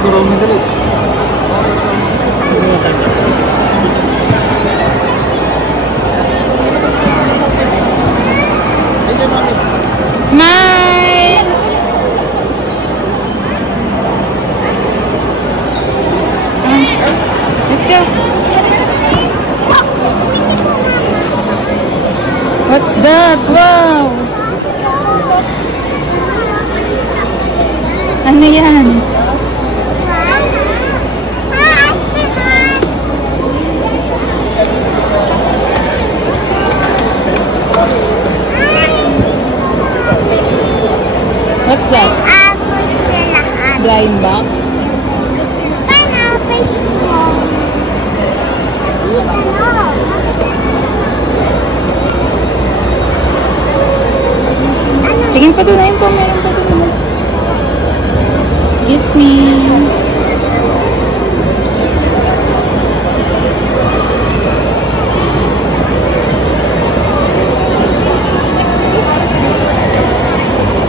Gurumi dali. Smile! Let's go. What's that? Wow! Ano yan? What's that? Blind box? Tingin pa doon na yun po. Meron pa doon. Excuse me.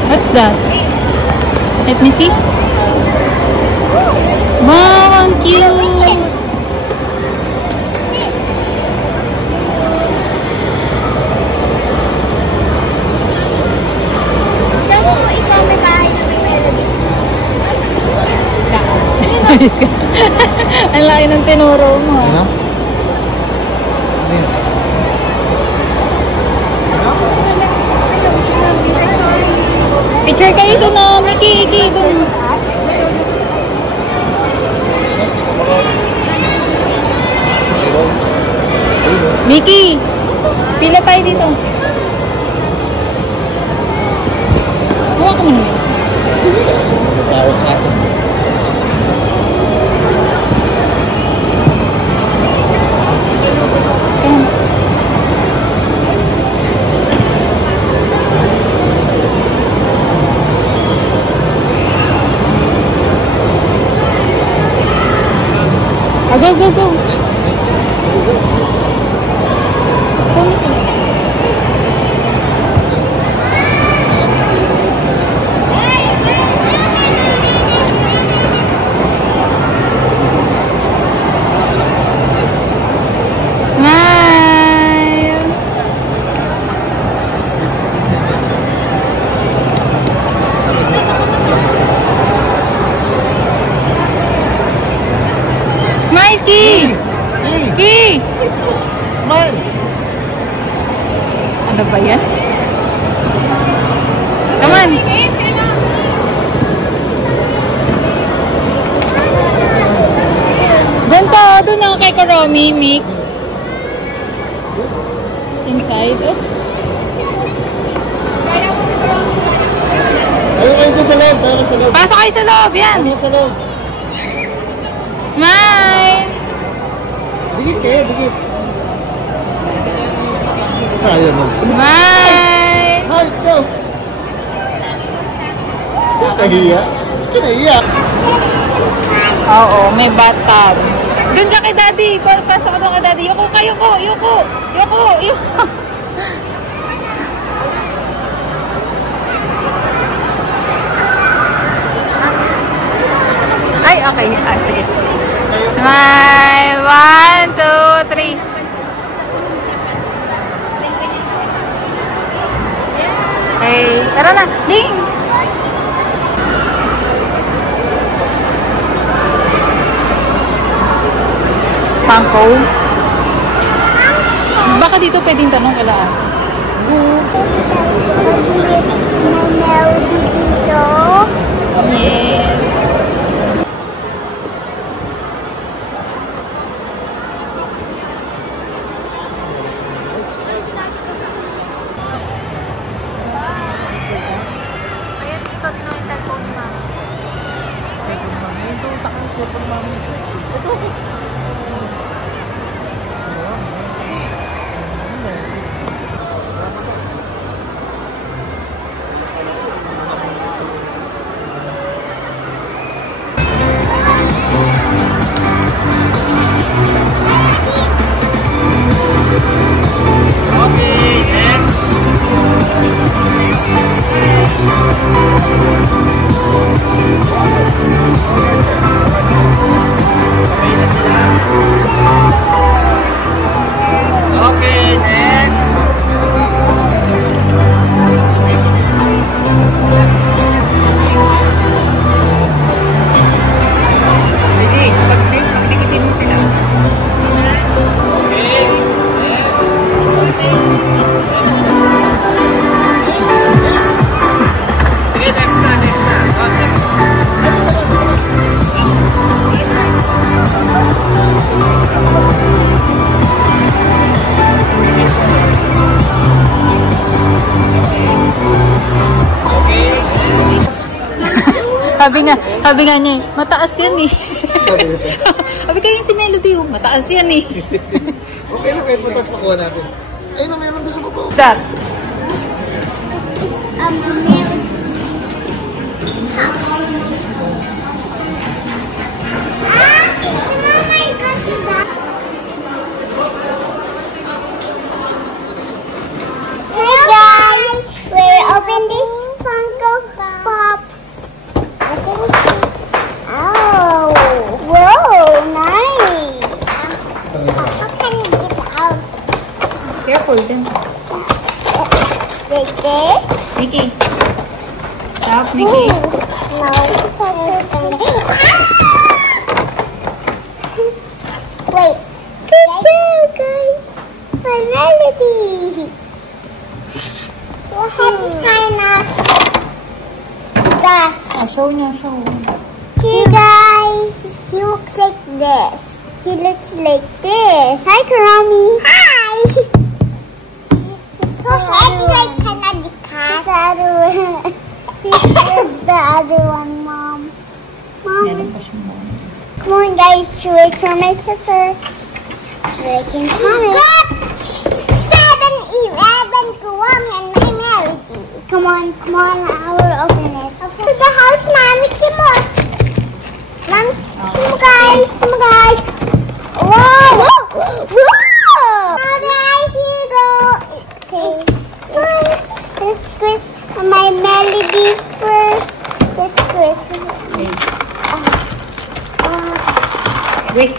What's that? Let me see. Wow, ang cute! Ang laki ng tinuro mo. Ano? Picture kayo doon na, Mickey, doon. Mickey, pila tayo dito. Huwag ka muna. Sige. Tawag sa akin. Go, go, go. Smile. Smile, Ki! Ki! Smile! Ano ba yan? Come on! Doon ako kay Kuromi, Mick. Inside. Oops. Ayaw kayo doon sa loob. Ayaw sa loob. Pasok kayo sa loob. Yan. Ayaw sa loob. Smile! Digit kayo, digit. Ayaw mo. Smile! Hi, go! Kahiya. Kahiya. Oo, may bathtub. Doon ka kay Daddy. Pasok ka doon kay Daddy. Yuko ka, yuko, yuko. Yuko, yuko. Ay, okay. Ah, sige, sige. Smile. 1, 2, 3. Okay. Tara na. Ling! Pangko. Baka dito pwedeng tanong kala ate. Yes. Ayan dito, tinong yung cellphone ni Mami. Ito, takang cellphone ni Mami. Ito. sabi nga niya, mataas yan eh. Sabi nito. Sabi kayo si Melody, oh, mataas yan eh. Okay lang, kahit mataas makuha natin. Ayun na, meron doon sa baba. Got. Hey guys, we're open this Funko Pop. Oh, whoa, nice. How can you get out? Careful din. Like this? Mickey. Stop, Mickey. No. Wait. Good job, guys. My Melody. Your head is kind of dust. Oh, show niya, show. Hey guys, he looks like this. He looks like this. Hi, Karami. Hi. His head is like kind of the cat. The other one. Here's the other one, Mom. Meron Mom. pa siya mo. Come on, guys. Should wait for my sister. They can comment. 7-11, Kuwang and my Melody. Come on, I will open it. To the house, Mommy, come on. Mom, come on, guys. Whoa! Now, guys, here you go. Let's squish my Melody first. Let's squish. Wait.